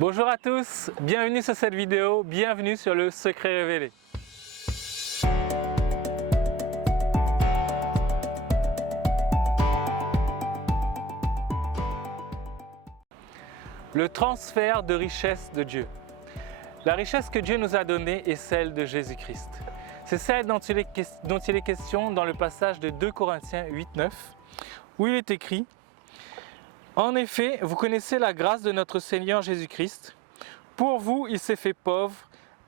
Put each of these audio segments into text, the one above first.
Bonjour à tous, bienvenue sur cette vidéo, bienvenue sur le secret révélé. Le transfert de richesse de Dieu. La richesse que Dieu nous a donnée est celle de Jésus-Christ. C'est celle dont il est question dans le passage de 2 Corinthiens 8-9, où il est écrit « En effet, vous connaissez la grâce de notre Seigneur Jésus-Christ. Pour vous, il s'est fait pauvre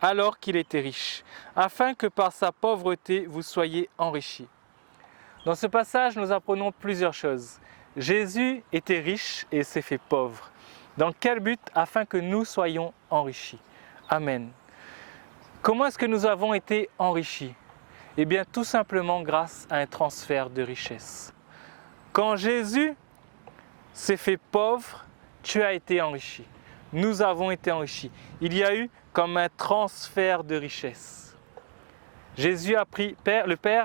alors qu'il était riche, afin que par sa pauvreté, vous soyez enrichis. » Dans ce passage, nous apprenons plusieurs choses. Jésus était riche et s'est fait pauvre. Dans quel but? Afin que nous soyons enrichis. Amen. Comment est-ce que nous avons été enrichis? Eh bien, tout simplement grâce à un transfert de richesse. Quand Jésus s'est fait pauvre, tu as été enrichi. Nous avons été enrichis. Il y a eu comme un transfert de richesse. Jésus a pris,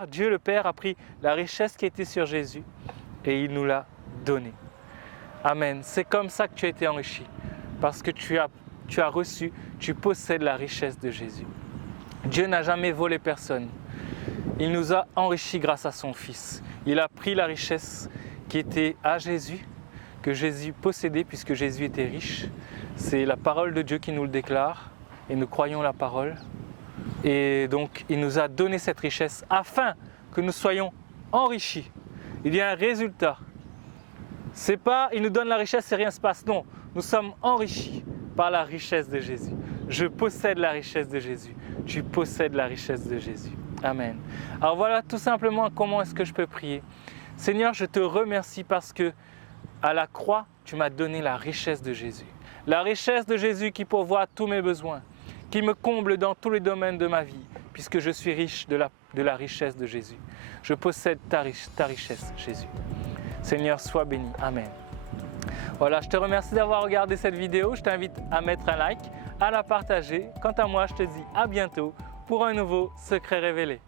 Dieu le Père a pris la richesse qui était sur Jésus et il nous l'a donnée. Amen. C'est comme ça que tu as été enrichi. Parce que tu as reçu, tu possèdes la richesse de Jésus. Dieu n'a jamais volé personne. Il nous a enrichis grâce à son Fils. Il a pris la richesse qui était à Jésus, que Jésus possédait puisque Jésus était riche. C'est la parole de Dieu qui nous le déclare et nous croyons la parole. Et donc il nous a donné cette richesse afin que nous soyons enrichis. Il y a un résultat. C'est pas il nous donne la richesse et rien ne se passe. Non, nous sommes enrichis par la richesse de Jésus. Je possède la richesse de Jésus. Tu possèdes la richesse de Jésus. Amen. Alors voilà tout simplement comment est-ce que je peux prier. Seigneur, je te remercie parce que à la croix, tu m'as donné la richesse de Jésus. La richesse de Jésus qui pourvoit à tous mes besoins, qui me comble dans tous les domaines de ma vie, puisque je suis riche de la richesse de Jésus. Je possède ta richesse, Jésus. Seigneur, sois béni. Amen. Voilà, je te remercie d'avoir regardé cette vidéo. Je t'invite à mettre un like, à la partager. Quant à moi, je te dis à bientôt pour un nouveau secret révélé.